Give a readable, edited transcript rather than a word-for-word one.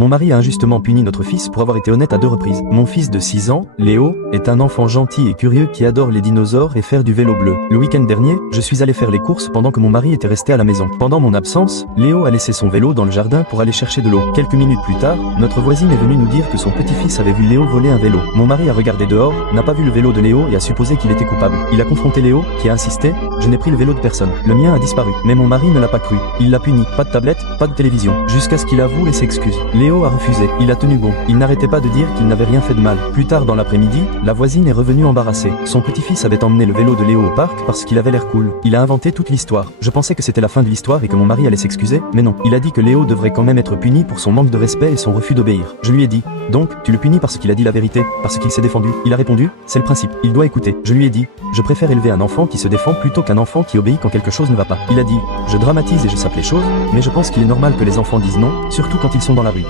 Mon mari a injustement puni notre fils pour avoir été honnête à 2 reprises. Mon fils de 6 ans, Léo, est un enfant gentil et curieux qui adore les dinosaures et faire du vélo bleu. Le week-end dernier, je suis allé faire les courses pendant que mon mari était resté à la maison. Pendant mon absence, Léo a laissé son vélo dans le jardin pour aller chercher de l'eau. Quelques minutes plus tard, notre voisine est venue nous dire que son petit-fils avait vu Léo voler un vélo. Mon mari a regardé dehors, n'a pas vu le vélo de Léo et a supposé qu'il était coupable. Il a confronté Léo, qui a insisté, je n'ai pris le vélo de personne. Le mien a disparu. Mais mon mari ne l'a pas cru. Il l'a puni. Pas de tablette, pas de télévision. Jusqu'à ce qu'il avoue et s'excuse. Léo a refusé. Il a tenu bon. Il n'arrêtait pas de dire qu'il n'avait rien fait de mal. Plus tard dans l'après-midi, la voisine est revenue embarrassée. Son petit-fils avait emmené le vélo de Léo au parc parce qu'il avait l'air cool. Il a inventé toute l'histoire. Je pensais que c'était la fin de l'histoire et que mon mari allait s'excuser, mais non. Il a dit que Léo devrait quand même être puni pour son manque de respect et son refus d'obéir. Je lui ai dit, donc, tu le punis parce qu'il a dit la vérité, parce qu'il s'est défendu. Il a répondu, c'est le principe. Il doit écouter. Je lui ai dit, je préfère élever un enfant qui se défend plutôt qu'un enfant qui obéit quand quelque chose ne va pas. Il a dit, je dramatise et je sape les choses, mais je pense qu'il est normal que les enfants disent non, surtout quand ils sont dans la rue.